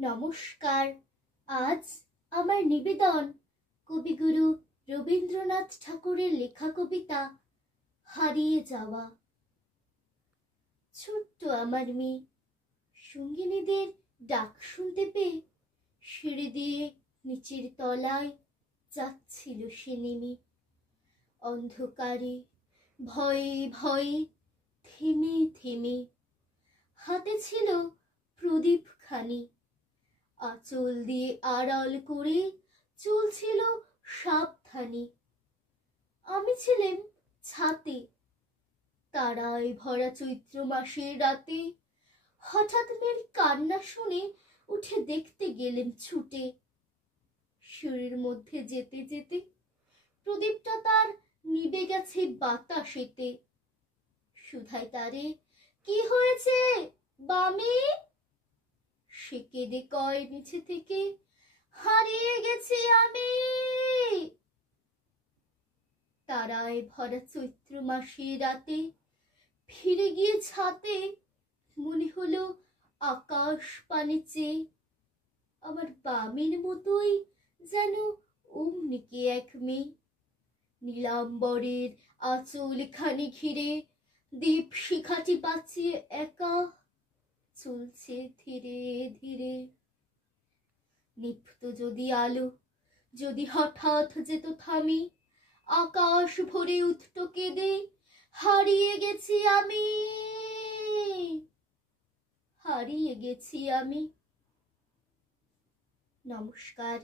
নমস্কার। আজ আমার নিবেদন কবিগুরু রবীন্দ্রনাথ ঠাকুরের লেখা কবিতা হারিয়ে যাওয়া। ছোট্ট আমার মেয়ে সঙ্গিনীদের ডাক শুনতে পেয়ে সিঁড়ি দিয়ে নিচের তলায় যাচ্ছিল সে নেমে। অন্ধকারে ভয়ে ভয়ে থেমে থেমে হাতে ছিল প্রদীপ খানি, আঁচল দিয়ে আড়াল করে চলছিল সাবধানে। আমি ছিলাম ছাতে, তারায় ভরা চৈত্র মাসের রাতে। হঠাৎ মেয়ের কান্না শুনে উঠে দেখতে গেলেন ছুটে। সিঁড়ির মধ্যে যেতে যেতে প্রদীপটা তার নিভে গেছে বাতাসেতে। সুধাই তারে, কি হয়েছে বামি? সে কেঁদে কয় নিচে থেকে, হারিয়ে গেছি আমি। তারায় ভরা চৈত্র মাসের রাতে ফিরে গিয়ে ছাতে মনে হলো আকাশ পানে চেয়ে আমার বামির মতোই যেন অমনি কে এক মেয়ে। নীলাম্বরের আঁচল খানি ঘিরে দীপ শিখাটি বাঁচিয়ে একা চলছে ধীরে ধীরে। নিভত যদি আলো, যদি হঠাৎ যেত থামি, আকাশ ভরে উঠত কেঁদে, হারিয়ে গেছি আমি, হারিয়ে গেছি আমি। নমস্কার।